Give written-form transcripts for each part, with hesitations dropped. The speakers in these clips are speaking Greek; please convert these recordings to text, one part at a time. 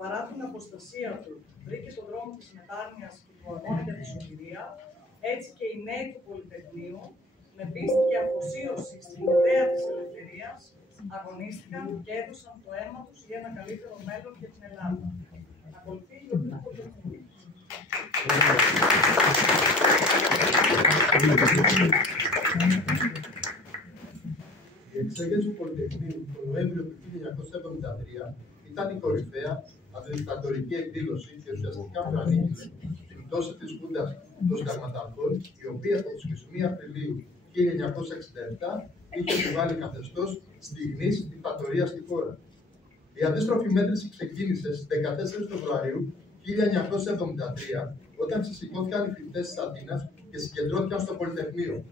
παρά την αποστασία του, βρήκε τον δρόμο της μετάνοιας και του αγώνα για τη σωτηρία, έτσι και οι νέοι του Πολυτεχνείου, με πίστη και αφοσίωση στην ιδέα της ελευθερίας, αγωνίστηκαν και έδωσαν το αίμα τους για ένα καλύτερο μέλλον για την Ελλάδα. Ακολουθεί η γιορτή του Πολυτεχνείου. Η εξέγερση του Πολυτεχνείου τον Νοέμβριο του 1973 ήταν η κορυφαία αντιδικτατορική εκδήλωση και ουσιαστικά προανήγγειλε την πτώση της Χούντας των Σκαρματαρχών, η οποία από τις 21 Απριλίου 1967 είχε επιβάλει καθεστώς στιγμής δικτατορίας στη χώρα. Η αντίστροφη μέτρηση ξεκίνησε στις 14 Φεβρουαρίου 1973, όταν συσσηκώθηκαν οι φοιτητές της Αθήνας και συγκεντρώθηκαν στο Πολυτεχνείο.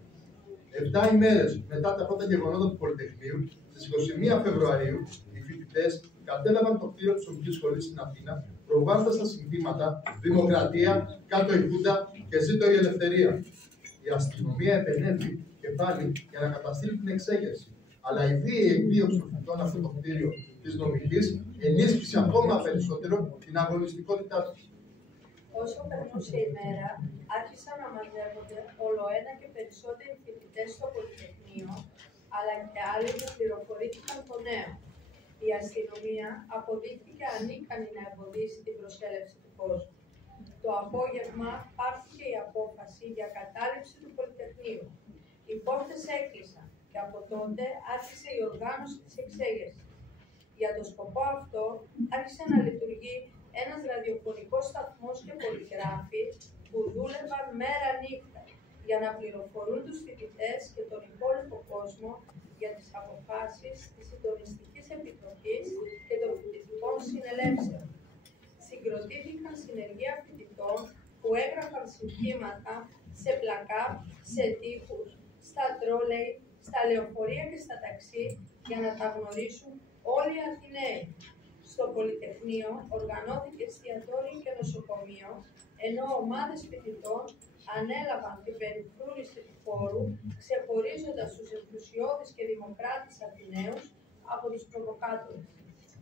7 ημέρες μετά τα πρώτα γεγονότα του Πολυτεχνείου, στις 21 Φεβρουαρίου, οι φοιτητές κατέλαβαν το κτίριο της Νομικής Σχολής στην Αθήνα, προβάλλοντας τα συνθήματα «Δημοκρατία, κάτω η Χούντα και ζήτω η ελευθερία». Η αστυνομία επενέβη και πάλι για να καταστήλει την εξέγερση. Αλλά η βίαιη εκδίωξη των φοιτητών αυτό το κτίριο της Νομικής ενίσχυσε ακόμα περισσότερο την αγωνιστικότητά τους. Όσο περνούσε η μέρα, άρχισαν να μαζεύονται ολοένα και περισσότεροι φοιτητές στο Πολυτεχνείο, αλλά και άλλοι που πληροφορήθηκαν το νέο. Η αστυνομία αποδείχθηκε ανίκανη να εμποδίσει την προσέλευση του κόσμου. Το απόγευμα πάρθηκε η απόφαση για κατάληψη του Πολυτεχνείου. Οι πόρτες έκλεισαν και από τότε άρχισε η οργάνωση της εξέγερσης. Για τον σκοπό αυτό άρχισε να λειτουργεί ένας ραδιοφωνικός σταθμός και πολυγράφοι που δούλευαν μέρα νύχτα για να πληροφορούν τους φοιτητές και τον υπόλοιπο κόσμο για τις αποφάσεις της Συντονιστικής Επιτροπής και των φοιτητικών συνελεύσεων. Συγκροτήθηκαν συνεργεία φοιτητών που έγραφαν συνθήματα σε πλακά, σε τοίχους, στα τρόλεϊ, στα λεωφορεία και στα ταξί για να τα γνωρίσουν όλοι οι Αθηναίοι. Στο Πολυτεχνείο οργανώθηκε εστιατόριο και νοσοκομείο, ενώ ομάδες φοιτητών ανέλαβαν την περιφρούρηση του χώρου, ξεχωρίζοντας τους ενθουσιώδεις και δημοκράτες Αθηναίους από τους προβοκάτορες.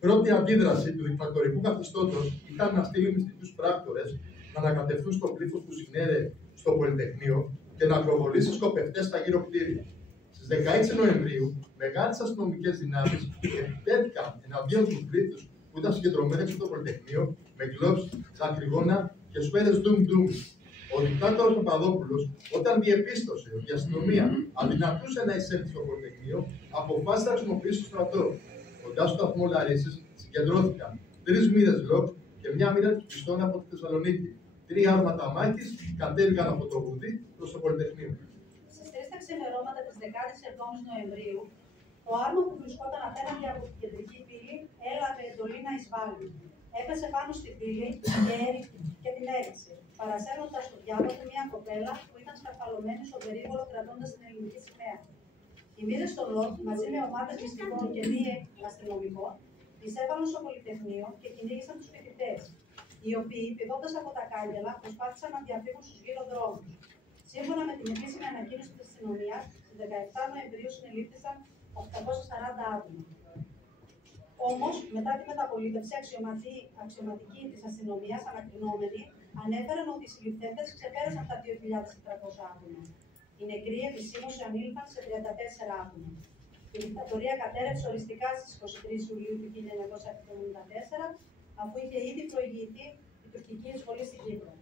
Πρώτη αντίδραση του δικτατορικού καθεστώτος ήταν να στείλει μυστικούς πράκτορες να ανακατευτούν στο πλήθος που συνέρε στο Πολυτεχνείο και να προβολήσει σκοπευτές στα γύρω κτίρια. Στις 16 Νοεμβρίου, μεγάλες αστυνομικές δυνάμεις επιτέθηκαν εναντίον του πλήθους που ήταν συγκεντρωμένοι στο Πολυτεχνείο με γκλόβς, δακρυγόνα και σφαίρες ντουμ-ντουμ. Ο δικτάτορας Παπαδόπουλος, όταν διεπίστωσε ότι η αστυνομία αδυνατούσε να εισέλθει στο Πολυτεχνείο, αποφάσισε να χρησιμοποιήσει το στρατό. Κοντά στο σταθμό Λαρίσσης συγκεντρώθηκαν 3 μοίρες λόκ και 1 μοίρα πιστών από τη Θεσσαλονίκη. 3 άρματα μάχης κατέβηκαν από το Βουδί προς το Πολυτεχνείο. Στις 3 τα ξημερώματα της 17ης Νοεμβρίου, το άρμα που βρισκόταν απέναντι από την κεντρική πύλη έλαβε εντολή να εισβάλλει. Έπεσε πάνω στην πύλη και την έριξε, παρασέρνοντας στο διάβολο μια κοπέλα που ήταν σκαρφαλωμένη στο περίβολο κρατώντας την ελληνική σημαία. Οι μοίρες των ΛΟΚ, μαζί με ομάδες μυστικών και μη αστυνομικών, εισέβαλαν στο Πολυτεχνείο και κυνήγησαν τους φοιτητές, οι οποίοι, πηδώντας από τα κάγκελα, προσπάθησαν να διαφύγουν στους γύρω δρόμους. Σύμφωνα με την επίσημη ανακοίνωση της αστυνομίας, στις 17 Νοεμβρίου συνελήφθησαν 840 άτομα. Όμως, μετά τη μεταπολίτευση, αξιωματικοί της αστυνομίας, ανακρινόμενοι, ανέφεραν ότι οι συλληφθέντες ξεπέρασαν τα 2.400 άτομα. Οι νεκροί επισήμως ανήλθαν σε 34 άτομα. Η δικτατορία κατέρευσε οριστικά στις 23 Ιουλίου του 1974, αφού είχε ήδη προηγηθεί η τουρκική εισβολή στην Κύπρο.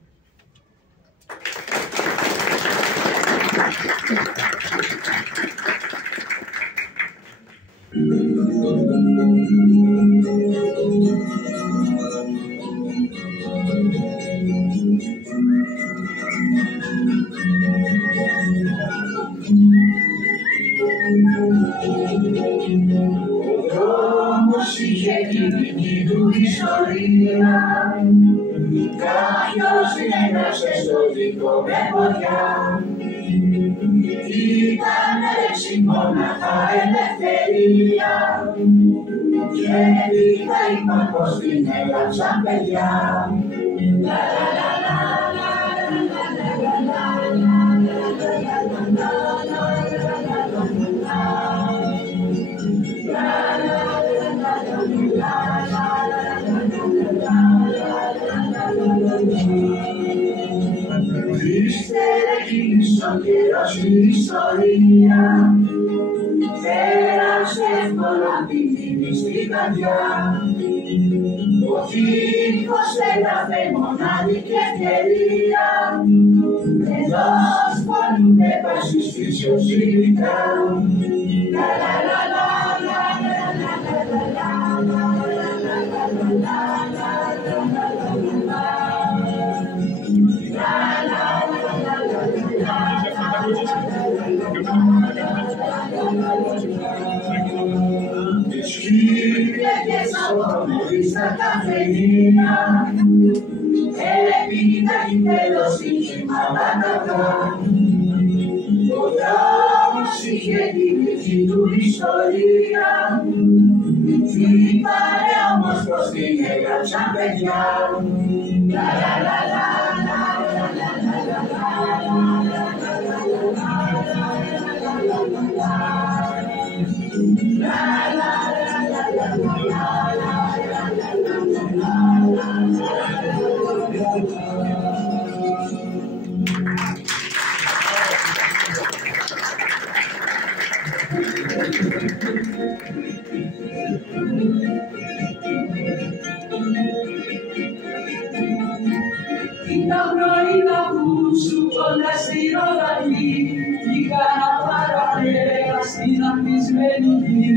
Ο δρόμος είχε την δική του ιστορία, κάποιος έγραψε στο δικό με ποδιά. Ήταν μονάχα ελευθερία και λίγα είπαν πως την έγραψαν παιδιά. Ύστερα εκείνης ο καιρός η ιστορία πέρασε εύκολα την τύχη στην καρδιά. Ο τείχος έγραφε μοναδική ευκαιρία εντός πολλού πέπασης φύσεως υλικά. Λα λα λα λα λα λα λα λα τις Κυριακές από νωρίς τα καφενεία έπειτα η τέλος συγχύματα καυτά. Ο δρόμος είχε την δική του ιστορία η παρέα όμως πως την έγραψαν παιδιά. Λα λα λα λα λα λα λα λα Ήταν πρωινά που σου κοντά στη ροδαλή είχα να παραπέρα στην ανθισμένη γη.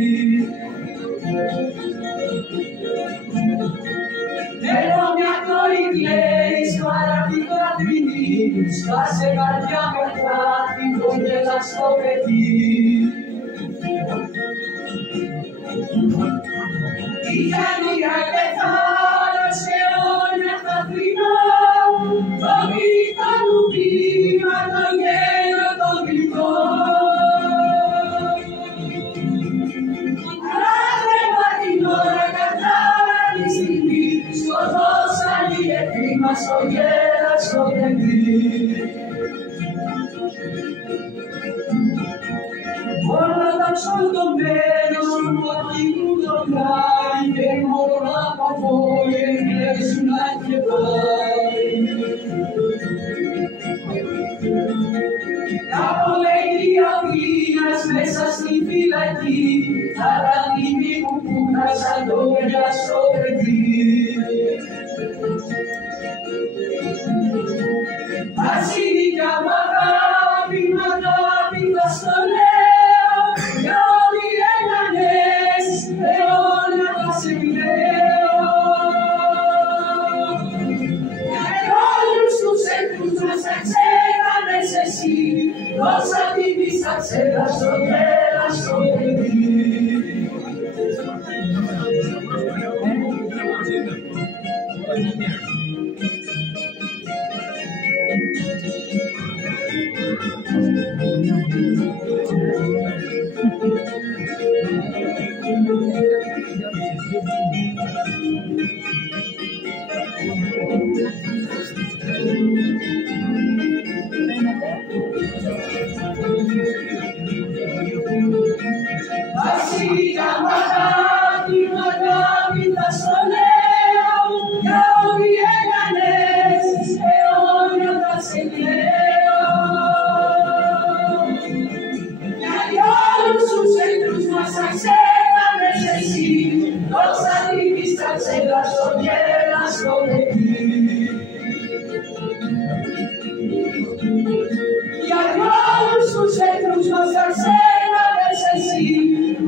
Ενώ μια κόρη κλαίει σκαραπτικό τρινή σπάσε καρδιά με χράτη το γελαστό παιδί. Η Γαλλία και θάλασσε όνια θα τρινώ το βήχανου βήμα το γέλο το γλυκό. Άδευα την ώρα κατάλαβη στιγμή σκοτώσαν οι εχθροί μας το γέλαστο παιδί. Όλα τα ψωλτωμένος που αφήνουν το πλάι και μόνο να παπόγε κλαίσουν να και πάει. Από εκεί Αθήνας μέσα στη φυλακή θα ήταν τιμή μου που χάσαν το γελαστό παιδί. Βασίλικα μ' αγάπη, θα στο λέω για ό,τι έκανες, αιώνια θα σε κλαίω. Για όλους τους εχθρούς μας θα ξέχανες εσύ, δώσα τη βίστα ξέρα στο γέλαστο παιδί. Βασίλικα μ' αγάπη, θα στο λέω για ό,τι έκανες, αιώνια θα σε κλαίω. Γιατί όλους τους εχθρούς μας θα ξέχανες εσύ, δώσα τη βίστα ξέρα στο γέλαστο παιδί. Γιατί όλους τους εχθρούς μας θα ξέχανες εσύ,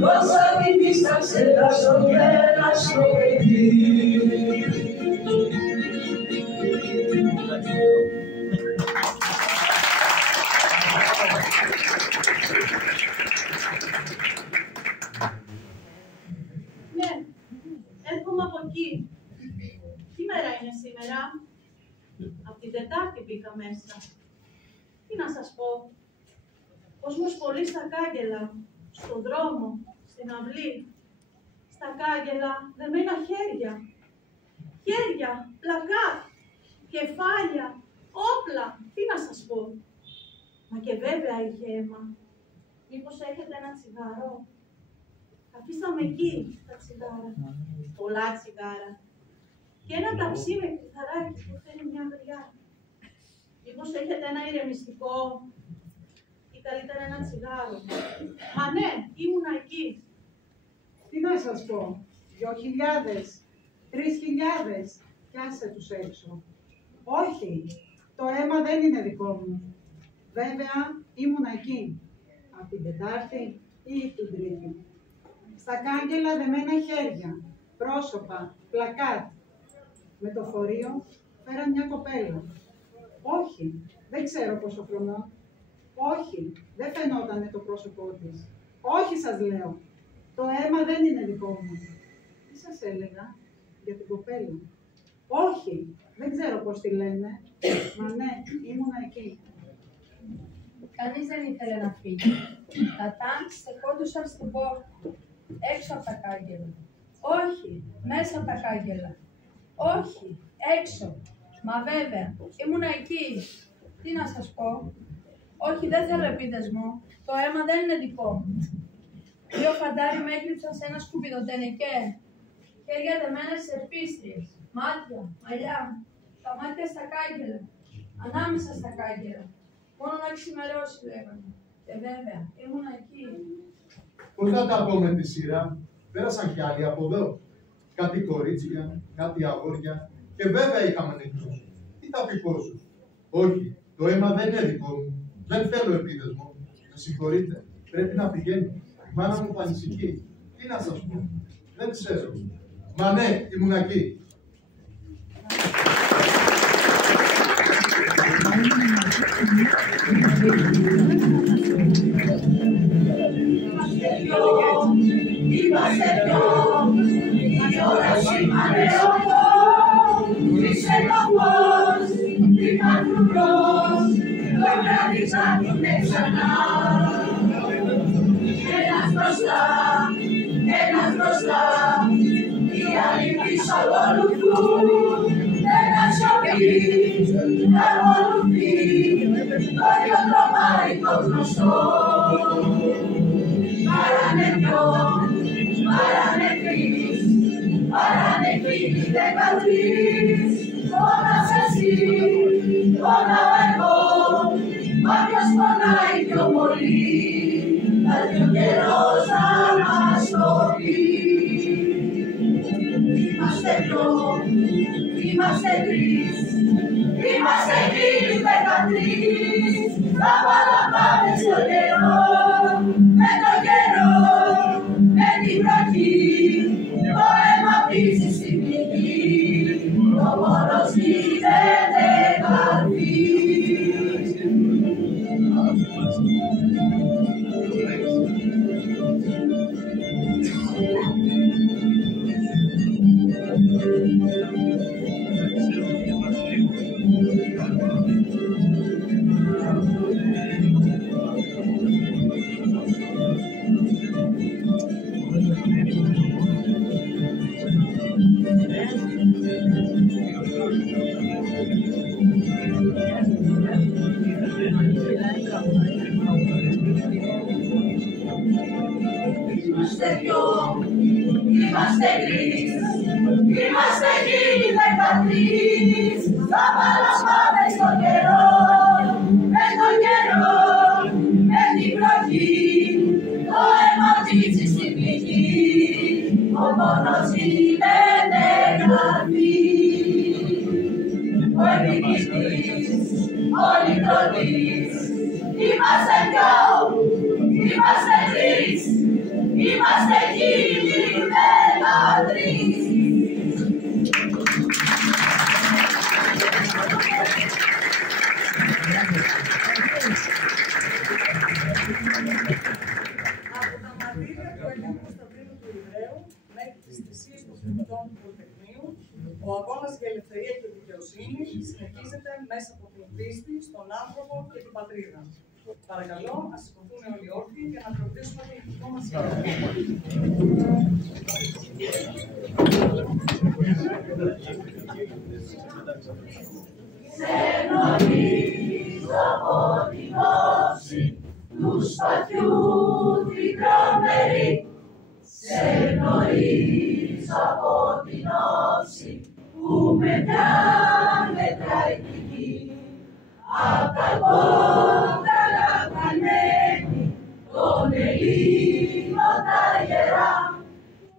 δώσα τη βίστα ξέρα στο γέλαστο παιδί. Ναι, έρχομαι από εκεί. Τι μέρα είναι σήμερα? Από την Τετάρτη μπήκα μέσα. Τι να σας πω. Κόσμος πολύ στα κάγκελα, στον δρόμο, στην αυλή. Στα κάγκελα δεμένα χέρια. Χέρια, πλακάτ, κεφάλια, όπλα. Τι να σας πω. Μα και βέβαια είχε αίμα. Μήπως έχετε ένα τσιγάρο? Αφήσαμε εκεί τα τσιγάρα. Πολλά τσιγάρα. Και ένα ταψί με κυθαράκι που θέλει μια γριά. Μήπως έχετε ένα ηρεμιστικό ή καλύτερα ένα τσιγάρο? Μα ναι, ήμουνα εκεί. Τι να σας πω, 2.000, 3.000, πιάσε τους έξω. Όχι, το αίμα δεν είναι δικό μου. Βέβαια, ήμουνα εκεί, από την Τετάρτη ή την Τρίτη. Στα κάγκελα δεμένα χέρια, πρόσωπα, πλακάτ. Με το φορείο φέραν μια κοπέλα. Όχι, δεν ξέρω πόσο χρονό. Όχι, δεν φαινότανε το πρόσωπό της. Όχι σας λέω, το αίμα δεν είναι δικό μου. Τι σας έλεγα για την κοπέλα? Όχι, δεν ξέρω πώς τη λένε. Μα ναι, ήμουνα εκεί. Κανείς δεν ήθελε να φύγει. Τα τάγκ στεκόντουσαν στην πόρτα, έξω από τα κάγκελα. Όχι, μέσα από τα κάγκελα. Όχι, έξω. Μα βέβαια, ήμουνα εκεί. Τι να σας πω? Όχι, δεν θέλω επίδεσμο. Το αίμα δεν είναι δικό μου. 2 φαντάροι με έκρυψαν σε ένα σκουπιδοτενεκέ. Χέρια δεμένα σε πίστριες. Μάτια, μαλλιά. Τα μάτια στα κάγκελα. Ανάμεσα στα κάγκελα. Μόνο να ξημερώσει λέγανε. Και βέβαια, ήμουνα εκεί. Πώς να τα πω με τη σειρά? Πέρασαν κι άλλοι από εδώ. Κάτι κορίτσια, κάτι αγόρια. Και βέβαια είχαμε νεκρούς. Τι θα πει πόσους? Όχι, το αίμα δεν είναι δικό μου. Δεν θέλω επίδεσμο. Με συγχωρείτε. Πρέπει να πηγαίνω. Η μάνα μου θα ανησυχεί. Τι να σας πω? Δεν ξέρω. Μα ναι, ήμουν εκεί. Είμαστε δυο, η ώρα σήμανε οχτώ. Κλείσε το φως, τρυπάνουν μπρος, το βράδυ ψάχνουνε ξανά. Ένας μπροστά, οι άλλοι πίσω ακολουθούν. Ένας σιωπή, ακολουθεί, το ίδιο τρομάρι το γνωστό. Παρανεκρίνει 13, πόνας εσύ, πονάω εγώ, μα ποιος πονάει πιο πολύ, θα έρθει ο καιρός να μας το πει. Είμαστε δυο, είμαστε 3, είμαστε εκείνοι 13, θα παραπάμε στο καιρό, με το καιρό, με την βροχή. Το αίμα πίζει στην πληγή, το μόνος γίνεται καρδί. Είμαστε δυο, είμαστε 3, είμαστε εκείνοι 13, θα παραπάμε στο καιρό, με το καιρό, με την βροχή, το αίμα πίζει στην πληγή, ο πόνος γίνεται καρδί. Ο επικοινής, ο λιτρονής, είμαστε δυο, είμαστε 3, είμαστε εκείνοι 13. Από τα μαρτύρια του Αγίου Κωνσταντίνου του Ιδραίου μέχρι τις θυσίες των φοιτητών του Πολυτεχνείου, ο αγώνας για ελευθερία και δικαιοσύνη συνεχίζεται μέσα από την πίστη στον άνθρωπο και την πατρίδα. Παρακαλώ, ας σηκωθούν όλοι όρθιοι για να κρατήσουμε την ηθικό μας Σε γνωρίζω από την όψη του σπαθιού την τρομερή. Σε γνωρίζω από την όψη που μετράει τη γη. απ' τα κόνταλα καημένη των Ελλήνων τα γερά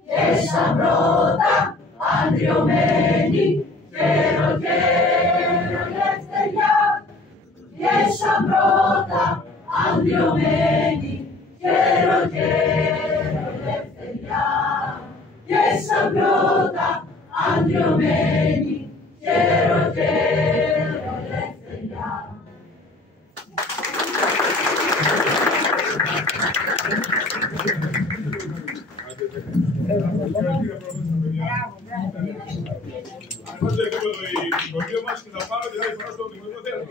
και σαν πρώτα αντριωμένη καιρο ελευθεριά και σαν πρώτα αντριωμένη καιρο ελευθεριά και σαν πρώτα αντριωμένη καιρο ελευθεριά. Ακούστε λίγο το υπουργείο μας και θα πάμε την άλλη φορά στο Δημοτικό Θέατρο.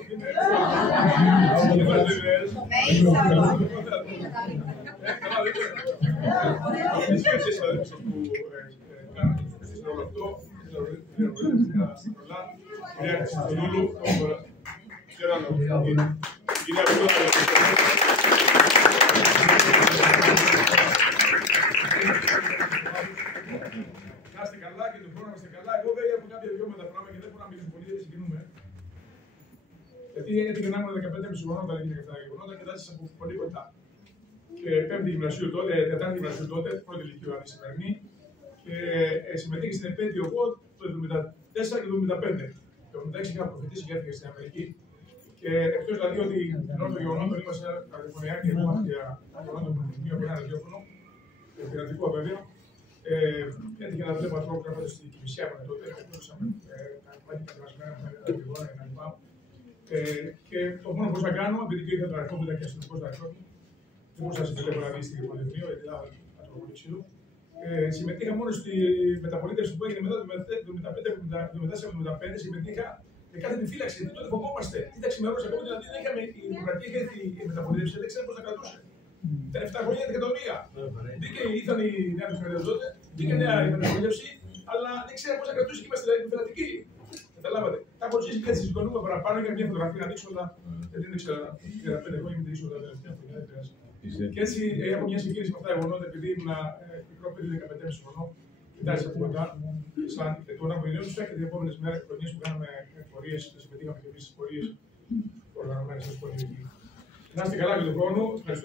Είναι σκέψεις αδέρφες που κάνατε στο όλο αυτό, στην Πολλά, κυρία Χριστοδούλου, κυρία να είστε καλά και τον χρόνο να είστε καλά. Εγώ βέβαια έχω κάποια βιώματα πράγματα και δεν μπορώ να μιλήσω πολύ γιατί συγκινούμε. Γιατί έτυχε να ήμουν 15,5 χρονών όταν έγινε αυτά τα γεγονότα και δάσεις από πολύ κοντά. Και 5η γυμνασίου τότε, 4η γυμνασίου τότε, πρώτη ηλικία η σημερινή. Και συμμετείχε στην επέτειο εγώ το 1974 και το 1975. Το 1976 είχα προφητήσει και έφυγε στην Αμερική. Και εκτός δηλαδή ότι ενώ το γεγονότο ήμασταν ραδιοφωνιάκι εγώ για το γεγονότο του Πανεπιστημίου από ένα ραδιόφωνο, πειρατικό βέβαια. Έτυχε να βλέπω ανθρώπου γράφοντα στην Κηφισιά μου τότε, γνωρίσαμε κάτι κατεβασμένα με ραδιοφωνία κτλ. Και το μόνο που μπορούσα να κάνω, επειδή είχα τον αρχό που ήταν και αστυνομικό αρχό, δεν μπορούσα να συμμετέχω να δει στην Πανεπιστημίου, γιατί ήταν ατροπολή ξύλου. Συμμετείχα μόνο στη μεταπολίτευση που έγινε μετά το 1974-1975. Συμμετείχα με κάθε επιφύλαξη, γιατί τότε φοβόμαστε. Τι τα ξημερώσει ακόμα, δηλαδή δεν είχαμε η δημοκρατία και η μεταπολίτευση, δεν ξέραμε πώ θα κρατούσε. Ήταν 7 χρόνια δικτατορία. Ήρθαν οι νέα δημοκρατία τότε, μπήκε νέα η μεταπολίτευση, αλλά δεν ξέραμε πώ θα κρατούσε και είμαστε δημοκρατικοί. Καταλάβατε. Τα έχω ζήσει και έτσι σηκωνούμε παραπάνω για μια φωτογραφία να δείξω, αλλά δεν ήξερα. Για 5 χρόνια μην δείξω τα τελευταία χρόνια, δεν πειράζει. Και έτσι έχω μια συγκίνηση με αυτά τα γεγονότα, επειδή ήμουν μικρό παιδί 15,5 χρονών. Κοιτάξτε από κοντά, σαν τον απογενειώτησα και τις επόμενες μέρες χρονιές που κάναμε πορείες και συμμετείχαμε και εμείς στις πορείες οργανωμένες στις πόλεις. Να είστε καλά και τον χρόνο. Ευχαριστώ.